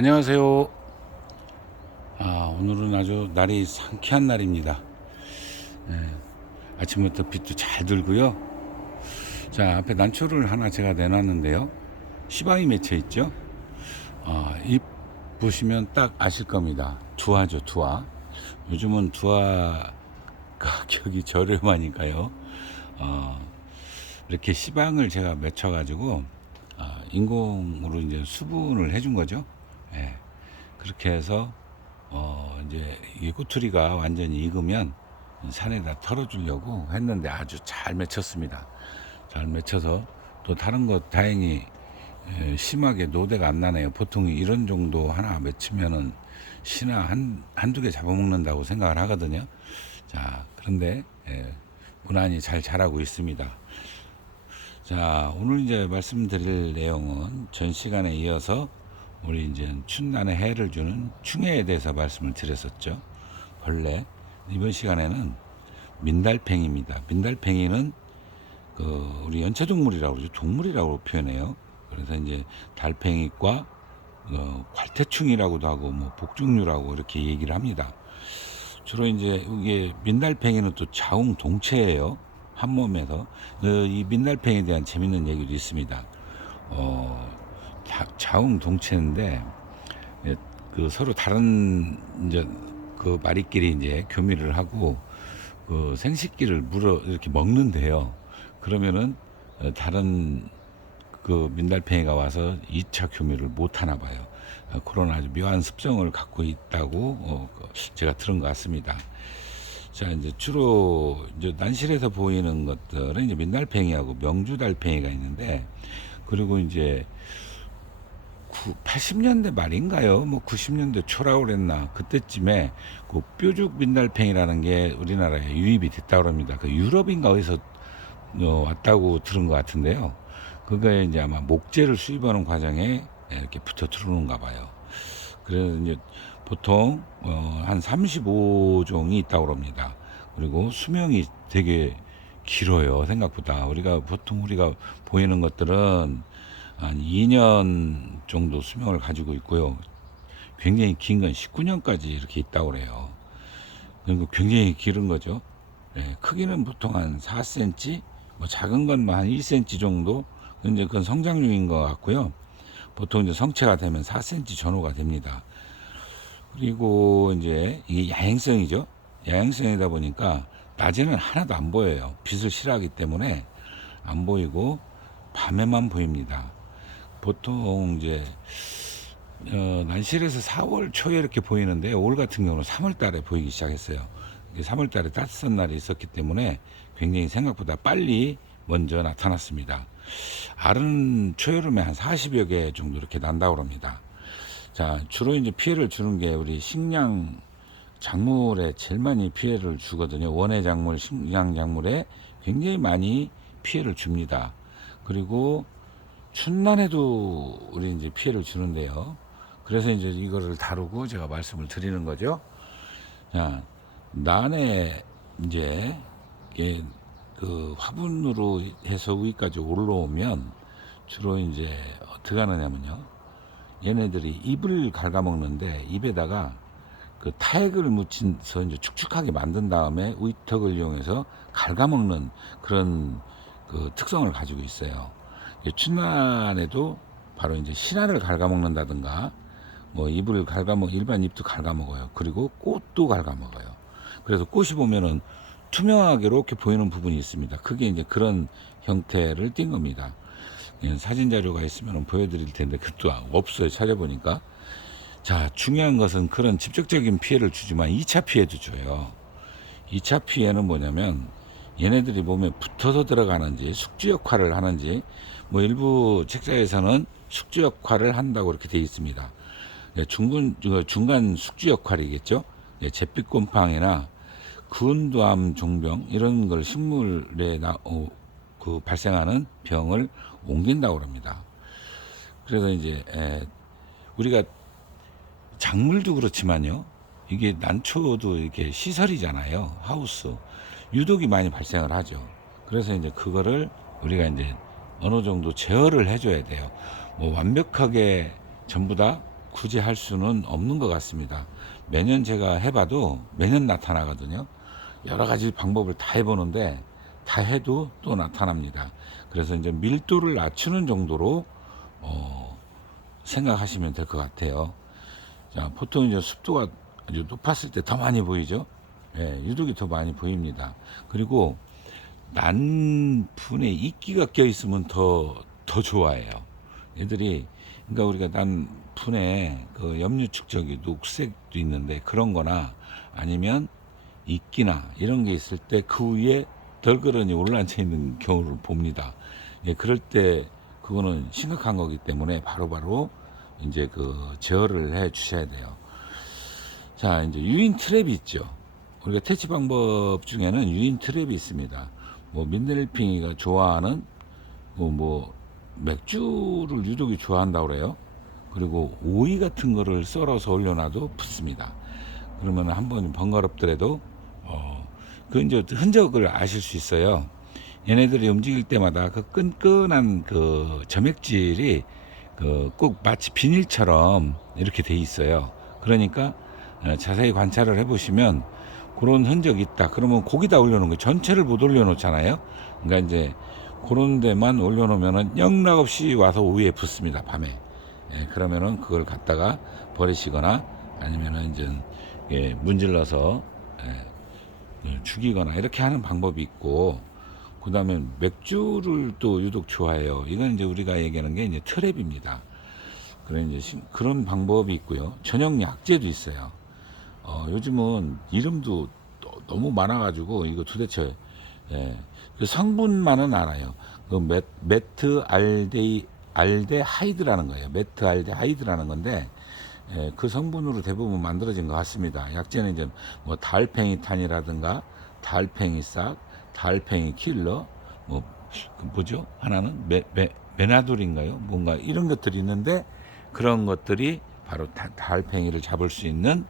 안녕하세요. 오늘은 아주 날이 상쾌한 날입니다. 아침부터 빛도 잘 들고요. 자, 앞에 난초를 하나 제가 내놨는데요. 시바이 맺혀 있죠. 잎 보시면 딱 아실 겁니다. 두화죠, 두화. 요즘은 두화 가격이 저렴하니까요. 어, 이렇게 시방을 제가 맺혀가지고 인공으로 이제 수분을 해준 거죠. 예. 그렇게 해서 이제 이 꼬투리가 완전히 익으면 산에다 털어주려고 했는데 아주 잘 맺혔습니다. 잘 맺혀서 또 다른 것 다행히 심하게 노대가 안 나네요. 보통 이런 정도 하나 맺히면은 시나 한두 개 잡아먹는다고 생각을 하거든요. 자, 그런데 무난히 잘 자라고 있습니다. 자, 오늘 이제 말씀드릴 내용은 전 시간에 이어서 우리 이제 춘난에 해를 주는 충해에 대해서 말씀을 드렸었죠. 벌레. 이번 시간에는 민달팽이입니다. 민달팽이는 우리 연체동물이라고 그러죠. 동물이라고 표현해요. 그래서 이제 달팽이과 괄태충이라고도 하고 뭐 복중류라고 이렇게 얘기를 합니다. 주로 이제 이게 민달팽이는 또 자웅동체예요. 한 몸에서 이 민달팽이에 대한 재밌는 얘기도 있습니다. 자웅동체인데 그 서로 다른 이제 그 마리끼리 이제 교미를 하고 그 생식기를 물어 이렇게 먹는데요. 그러면은 다른 그 민달팽이가 와서 2차 교미를 못 하나 봐요. 그런 아주 묘한 습성을 갖고 있다고 제가 들은 것 같습니다. 자, 이제 주로 이제 난실에서 보이는 것들은 이제 민달팽이하고 명주달팽이가 있는데, 그리고 이제 80년대 말인가요? 뭐 90년대 초라고 그랬나? 그때쯤에 그 뾰족 민달팽이라는 게 우리나라에 유입이 됐다고 합니다. 그 유럽인가 어디서 왔다고 들은 것 같은데요. 그거에 이제 아마 목재를 수입하는 과정에 이렇게 붙어 들어오는가 봐요. 그래서 이제 보통 한 35종이 있다고 합니다. 그리고 수명이 되게 길어요. 생각보다 보통 우리가 보이는 것들은 한 2년 정도 수명을 가지고 있고요. 굉장히 긴 건 19년까지 이렇게 있다고 그래요. 그리고 굉장히 길은 거죠. 네, 크기는 보통 한 4cm, 뭐 작은 건 뭐 한 1cm 정도. 이제 그건 성장류인 것 같고요. 보통 이제 성체가 되면 4cm 전후가 됩니다. 그리고 이제 이게 야행성이죠. 야행성이다 보니까 낮에는 하나도 안 보여요. 빛을 싫어하기 때문에 안 보이고 밤에만 보입니다. 보통 이제 난실에서 4월 초에 이렇게 보이는데 올 같은 경우는 3월 달에 보이기 시작했어요. 3월 달에 따뜻한 날이 있었기 때문에 굉장히 생각보다 빨리 먼저 나타났습니다. 알은 초여름에 한 40여 개 정도 이렇게 난다고 합니다. 자, 주로 이제 피해를 주는 게 우리 식량 작물에 제일 많이 피해를 주거든요. 원예 작물, 식량 작물에 굉장히 많이 피해를 줍니다. 그리고 춘난에도 우리 이제 피해를 주는데요. 그래서 이제 이거를 다루고 제가 말씀을 드리는 거죠. 자, 난에 이제 이게 그 화분으로 해서 위까지 올라오면 주로 이제 어떻게 하느냐면요. 얘네들이 잎을 갉아먹는데 입에다가 그 타액을 묻혀서 이제 축축하게 만든 다음에 위턱을 이용해서 갉아먹는 그런 그 특성을 가지고 있어요. 춘난에도 바로 이제 신화를 갉아먹는다든가 뭐 잎을 일반 잎도 갉아먹어요. 그리고 꽃도 갉아먹어요. 그래서 꽃이 보면은 투명하게 이렇게 보이는 부분이 있습니다. 그게 이제 그런 형태를 띈 겁니다. 사진 자료가 있으면 보여드릴 텐데 그것도 없어요. 찾아보니까. 자, 중요한 것은 그런 직접적인 피해를 주지만 2차 피해도 줘요. 2차 피해는 뭐냐면 얘네들이 몸에 붙어서 들어가는지 숙주 역할을 하는지 뭐 일부 책자에서는 숙주 역할을 한다고 이렇게 되어 있습니다. 중간 숙주 역할이겠죠. 잿빛곰팡이나 근두암 종병 이런 걸 식물에 발생하는 병을 옮긴다고 합니다. 그래서 이제 우리가 작물도 그렇지만요. 이게 난초도 이렇게 시설이잖아요. 하우스. 유독이 많이 발생을 하죠. 그래서 이제 그거를 우리가 이제 어느 정도 제어를 해줘야 돼요. 뭐 완벽하게 전부 다 굳이 할 수는 없는 것 같습니다. 매년 제가 해봐도 매년 나타나거든요. 여러 가지 방법을 다 해보는데 다 해도 또 나타납니다. 그래서 이제 밀도를 낮추는 정도로 생각하시면 될 것 같아요. 자, 보통 이제 습도가 아주 높았을 때 더 많이 보이죠. 예, 유독이 더 많이 보입니다. 그리고 난 분에 이끼가 껴 있으면 더 좋아해요. 얘들이, 그러니까 우리가 난 분에 그 염류 축적이 녹색도 있는데 그런 거나 아니면 이끼나 이런 게 있을 때 그 위에 덜그러니 올라앉혀 있는 경우를 봅니다. 예, 그럴 때 그거는 심각한 거기 때문에 바로바로 이제 그 제어를 해 주셔야 돼요. 자, 이제 유인 트랩이 있죠. 우리가 퇴치 방법 중에는 유인 트랩이 있습니다. 뭐 민들팽이가 좋아하는 뭐 맥주를 유독이 좋아한다고 그래요. 그리고 오이 같은 거를 썰어서 올려놔도 붙습니다. 그러면 한번 번거롭더라도 그 이제 흔적을 아실 수 있어요. 얘네들이 움직일 때마다 그 끈끈한 그 점액질이 꼭 마치 비닐처럼 이렇게 돼 있어요. 그러니까 자세히 관찰을 해보시면 그런 흔적이 있다. 그러면 거기다 올려놓은 거예요. 전체를 못 올려놓잖아요. 그러니까 이제 그런 데만 올려놓으면은 영락없이 와서 위에 붙습니다. 밤에. 예, 그러면은 그걸 갖다가 버리시거나 아니면은 이제 예, 문질러서 죽이거나 이렇게 하는 방법이 있고, 그 다음에 맥주를 또 유독 좋아해요. 이건 이제 우리가 얘기하는 게 이제 트랩입니다. 그런 이제 그런 방법이 있고요. 전용 약재도 있어요. 요즘은 이름도 너무 많아가지고 이거 도대체 그 성분만은 알아요. 그 매트 알데하이드라는 거예요. 매트 알데하이드라는 건데 그 성분으로 대부분 만들어진 것 같습니다. 약재는 이제 뭐 달팽이탄이라든가 달팽이싹, 달팽이 킬러, 뭐 뭐죠? 하나는 메나돌인가요? 뭔가 이런 것들이 있는데 그런 것들이 바로 달팽이를 잡을 수 있는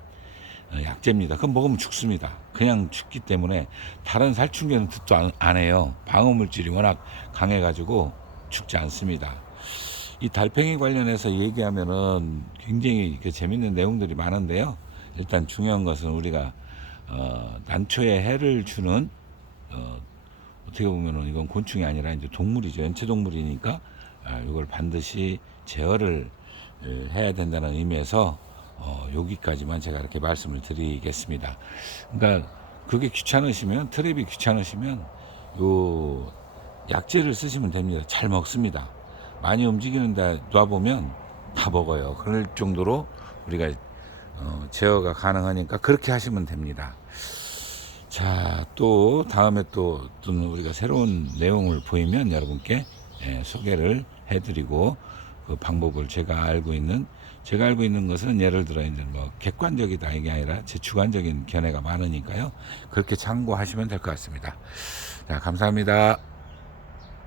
약재입니다. 그럼 먹으면 죽습니다. 그냥 죽기 때문에 다른 살충제는 듣도 안 해요. 방어물질이 워낙 강해가지고 죽지 않습니다. 이 달팽이 관련해서 얘기하면은 굉장히 재밌는 내용들이 많은데요. 일단 중요한 것은 우리가 난초에 해를 주는 어떻게 보면은 이건 곤충이 아니라 이제 동물이죠. 연체동물이니까 이걸 반드시 제어를 해야 된다는 의미에서 여기까지만 제가 이렇게 말씀을 드리겠습니다. 그러니까 그게 귀찮으시면, 트랩이 귀찮으시면 요 약재를 쓰시면 됩니다. 잘 먹습니다. 많이 움직이는 데 놔보면 다 먹어요. 그럴 정도로 우리가 제어가 가능하니까 그렇게 하시면 됩니다. 자, 또 다음에 또 우리가 새로운 내용을 보이면 여러분께 소개를 해드리고, 그 방법을 제가 알고 있는 것은 예를 들어 이제 뭐 객관적이다 이게 아니라 제 주관적인 견해가 많으니까요. 그렇게 참고하시면 될 것 같습니다. 자, 감사합니다.